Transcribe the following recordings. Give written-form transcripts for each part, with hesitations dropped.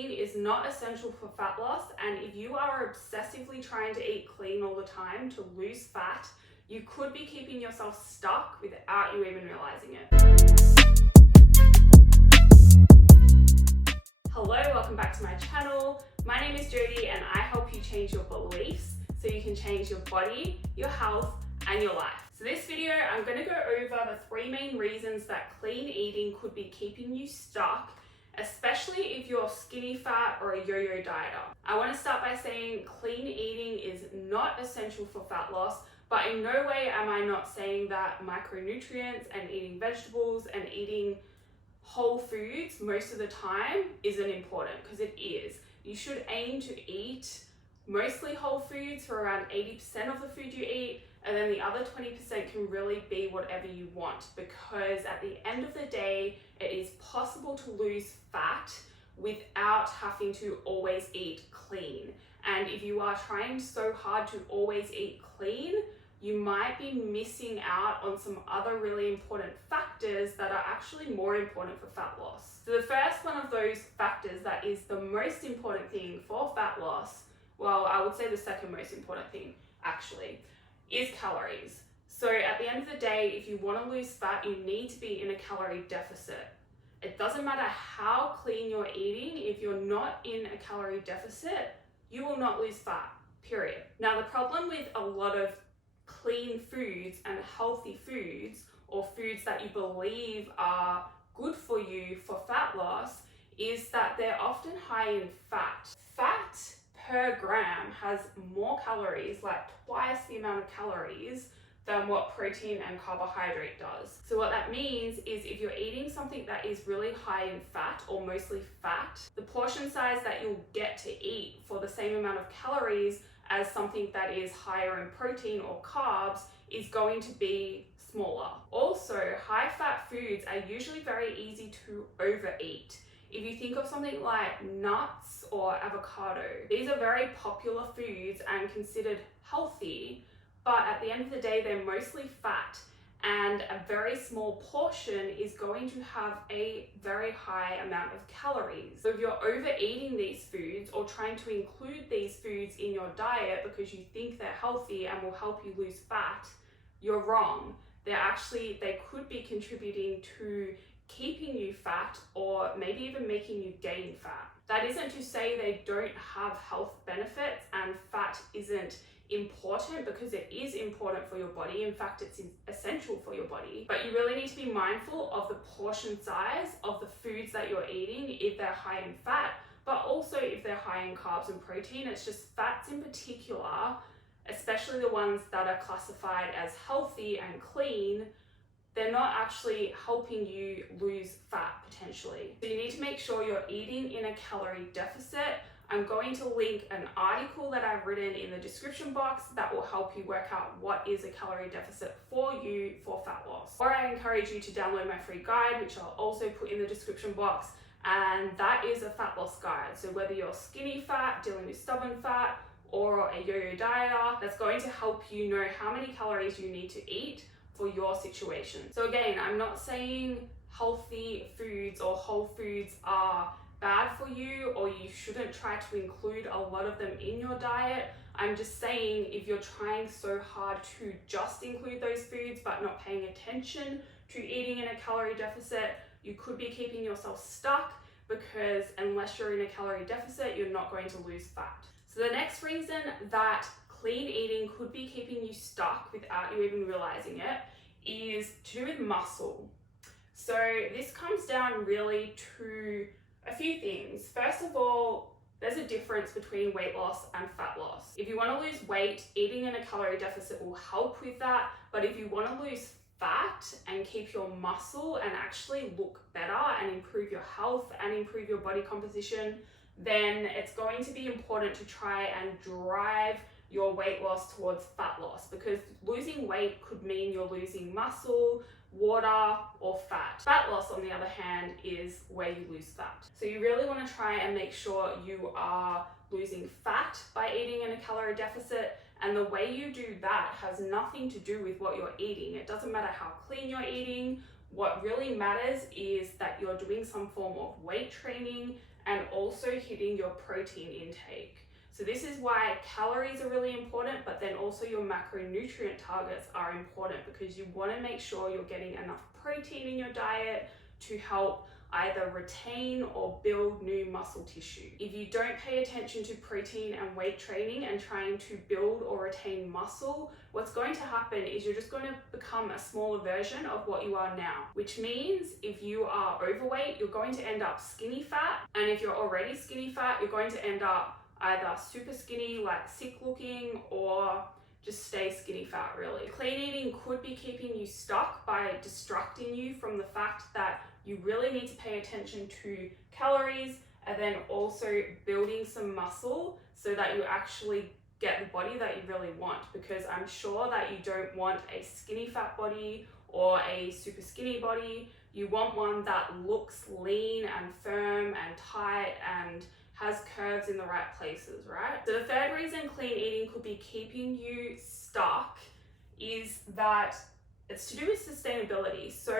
eating is not essential for fat loss, and if you are obsessively trying to eat clean all the time to lose fat, you could be keeping yourself stuck without you even realizing it. Hello, welcome back to my channel. My name is Jodie and I help you change your beliefs so you can change your body, your health, and your life. So this video, I'm going to go over the 3 main reasons that clean eating could be keeping you stuck, especially if you're skinny fat or a yo-yo dieter. I want to start by saying clean eating is not essential for fat loss, but in no way am I not saying that micronutrients and eating vegetables and eating whole foods most of the time isn't important, because it is. You should aim to eat mostly whole foods for around 80% of the food you eat, and then the other 20% can really be whatever you want, because at the end of the day, it is possible to lose fat without having to always eat clean. And if you are trying so hard to always eat clean, you might be missing out on some other really important factors that are actually more important for fat loss. So the first one of those factors that is the most important thing for fat loss, well, I would say the second most important thing actually, is calories. So at the end of the day, if you want to lose fat, you need to be in a calorie deficit. It doesn't matter how clean you're eating, if you're not in a calorie deficit, you will not lose fat, period. Now the problem with a lot of clean foods and healthy foods, or foods that you believe are good for you for fat loss, is that they're often high in fat. Fat per gram has more calories, like twice the amount of calories than what protein and carbohydrate does. So what that means is if you're eating something that is really high in fat or mostly fat, the portion size that you'll get to eat for the same amount of calories as something that is higher in protein or carbs is going to be smaller. Also, high fat foods are usually very easy to overeat. If you think of something like nuts or avocado, these are very popular foods and considered healthy, but at the end of the day, they're mostly fat, and a very small portion is going to have a very high amount of calories. So if you're overeating these foods or trying to include these foods in your diet because you think they're healthy and will help you lose fat, you're wrong. They could be contributing to keeping you fat or maybe even making you gain fat. That isn't to say they don't have health benefits and fat isn't important, because it is important for your body. In fact, it's essential for your body, but you really need to be mindful of the portion size of the foods that you're eating if they're high in fat, but also if they're high in carbs and protein. It's just fats in particular, especially the ones that are classified as healthy and clean, they're not actually helping you lose fat potentially. So you need to make sure you're eating in a calorie deficit. I'm going to link an article that I've written in the description box that will help you work out what is a calorie deficit for you for fat loss. Or I encourage you to download my free guide, which I'll also put in the description box, and that is a fat loss guide. So whether you're skinny fat, dealing with stubborn fat, or a yo-yo dieter, that's going to help you know how many calories you need to eat for your situation. So again, I'm not saying healthy foods or whole foods are bad for you or you shouldn't try to include a lot of them in your diet. I'm just saying if you're trying so hard to just include those foods but not paying attention to eating in a calorie deficit, you could be keeping yourself stuck, because unless you're in a calorie deficit, you're not going to lose fat. So the next reason that clean eating could be keeping you stuck without you even realizing it is to do with muscle. So this comes down really to a few things. First of all, there's a difference between weight loss and fat loss. If you want to lose weight, eating in a calorie deficit will help with that. But if you want to lose fat and keep your muscle and actually look better and improve your health and improve your body composition, then it's going to be important to try and drive your weight loss towards fat loss, because losing weight could mean you're losing muscle, water, or fat. Fat loss, on the other hand, is where you lose fat. So you really want to try and make sure you are losing fat by eating in a calorie deficit, and the way you do that has nothing to do with what you're eating. It doesn't matter how clean you're eating. What really matters is that you're doing some form of weight training and also hitting your protein intake. So this is why calories are really important, but then also your macronutrient targets are important, because you want to make sure you're getting enough protein in your diet to help either retain or build new muscle tissue. If you don't pay attention to protein and weight training and trying to build or retain muscle, what's going to happen is you're just going to become a smaller version of what you are now, which means if you are overweight, you're going to end up skinny fat. And if you're already skinny fat, you're going to end up either super skinny, like sick looking, or just stay skinny fat really. Clean eating could be keeping you stuck by distracting you from the fact that you really need to pay attention to calories, and then also building some muscle so that you actually get the body that you really want. Because I'm sure that you don't want a skinny fat body or a super skinny body. You want one that looks lean and firm and tight and has curves in the right places, right? So the third reason clean eating could be keeping you stuck is that it's to do with sustainability. So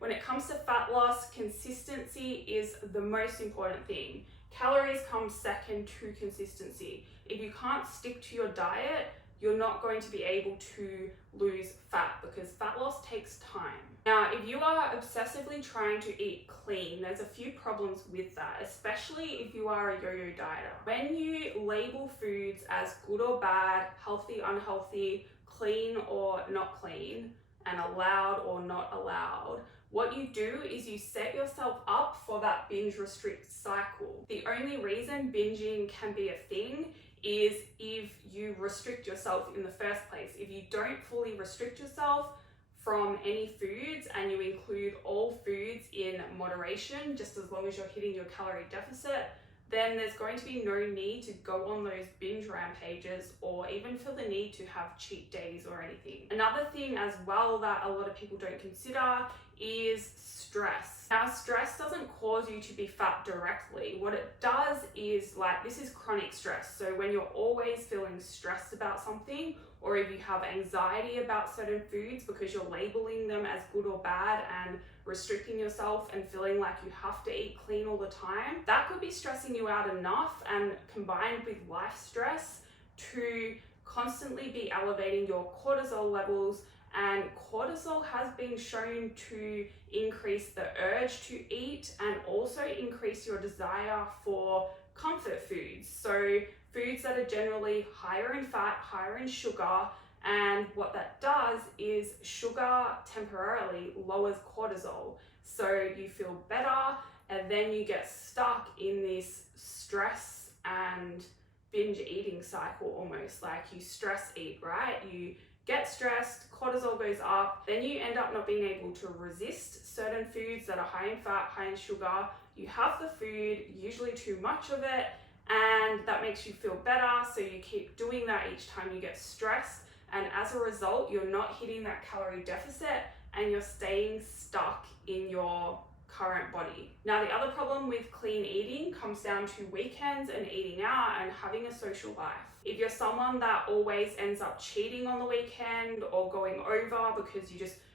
when it comes to fat loss, consistency is the most important thing. Calories come second to consistency. If you can't stick to your diet, you're not going to be able to lose fat, because fat loss takes time. Now, if you are obsessively trying to eat clean, there's a few problems with that, especially if you are a yo-yo dieter. When you label foods as good or bad, healthy, unhealthy, clean or not clean, and allowed or not allowed, what you do is you set yourself up for that binge restrict cycle. The only reason binging can be a thing is if you restrict yourself in the first place. If you don't fully restrict yourself from any foods and you include all foods in moderation, just as long as you're hitting your calorie deficit, then there's going to be no need to go on those binge rampages or even feel the need to have cheat days or anything. Another thing as well that a lot of people don't consider is stress. Now, stress doesn't cause you to be fat directly. What it does is, like, this is chronic stress. So when you're always feeling stressed about something, or if you have anxiety about certain foods because you're labeling them as good or bad and restricting yourself and feeling like you have to eat clean all the time, that could be stressing you out enough, and combined with life stress, to constantly be elevating your cortisol levels. And cortisol has been shown to increase the urge to eat and also increase your desire for comfort foods. So foods that are generally higher in fat, higher in sugar, and what that does is sugar temporarily lowers cortisol. So you feel better, and then you get stuck in this stress and binge eating cycle almost. Like, you stress eat, right? You get stressed, cortisol goes up, then you end up not being able to resist certain foods that are high in fat, high in sugar. You have the food, usually too much of it, and that makes you feel better, so you keep doing that each time you get stressed, and as a result, you're not hitting that calorie deficit and you're staying stuck in your current body. Now, the other problem with clean eating comes down to weekends and eating out and having a social life. If you're someone that always ends up cheating on the weekend or going over because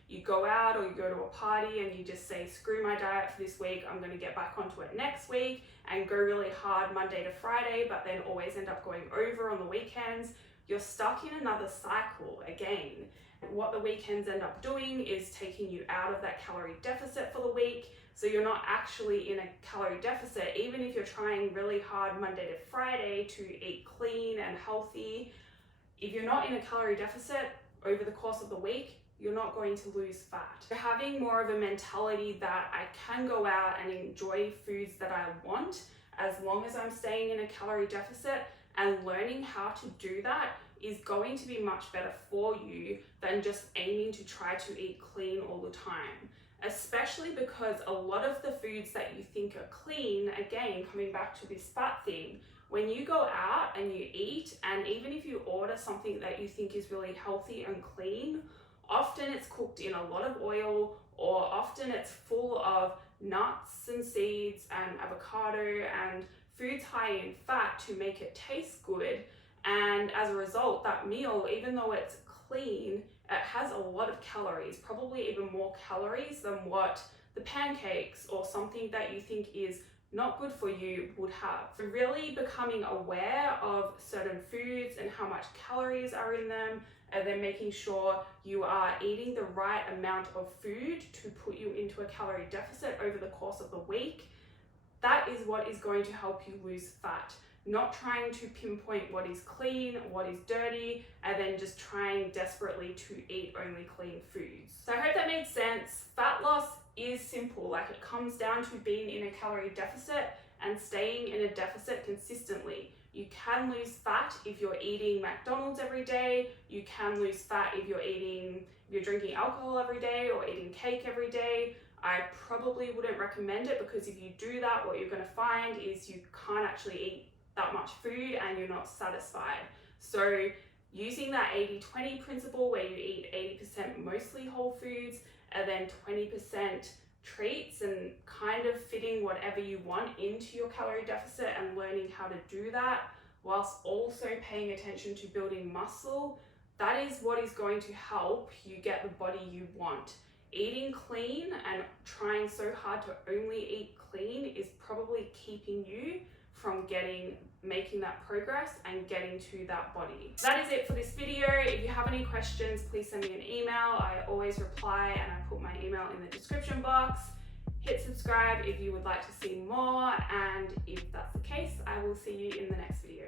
you go out or you go to a party and you just say, screw my diet for this week, I'm going to get back onto it next week, and go really hard Monday to Friday, but then always end up going over on the weekends, you're stuck in another cycle again. What the weekends end up doing is taking you out of that calorie deficit for the week. So you're not actually in a calorie deficit, even if you're trying really hard Monday to Friday to eat clean and healthy. If you're not in a calorie deficit over the course of the week, you're not going to lose fat. So having more of a mentality that I can go out and enjoy foods that I want as long as I'm staying in a calorie deficit, and learning how to do that is going to be much better for you than just aiming to try to eat clean all the time. Especially because a lot of the foods that you think are clean, again, coming back to this fat thing, when you go out and you eat, and even if you order something that you think is really healthy and clean, often it's cooked in a lot of oil, or often it's full of nuts and seeds and avocado and foods high in fat to make it taste good. And as a result, that meal, even though it's clean, it has a lot of calories, probably even more calories than what the pancakes or something that you think is not good for you would have. So really becoming aware of certain foods and how much calories are in them, and then making sure you are eating the right amount of food to put you into a calorie deficit over the course of the week. That is what is going to help you lose fat. Not trying to pinpoint what is clean, what is dirty, and then just trying desperately to eat only clean foods. So I hope that made sense. Fat loss is simple. Like, it comes down to being in a calorie deficit and staying in a deficit consistently. You can lose fat if you're eating McDonald's every day. You can lose fat if you're drinking alcohol every day or eating cake every day. I probably wouldn't recommend it, because if you do that, what you're going to find is you can't actually eat that much food and you're not satisfied. So using that 80-20 principle, where you eat 80% mostly whole foods and then 20% treats, and kind of fitting whatever you want into your calorie deficit and learning how to do that whilst also paying attention to building muscle, that is what is going to help you get the body you want. Eating clean and trying so hard to only eat clean is probably keeping you from making that progress and getting to that body. That is it for this video. If you have any questions, please send me an email. I always reply, and I put my email in the description box. Hit subscribe if you would like to see more, and if that's the case, I will see you in the next video.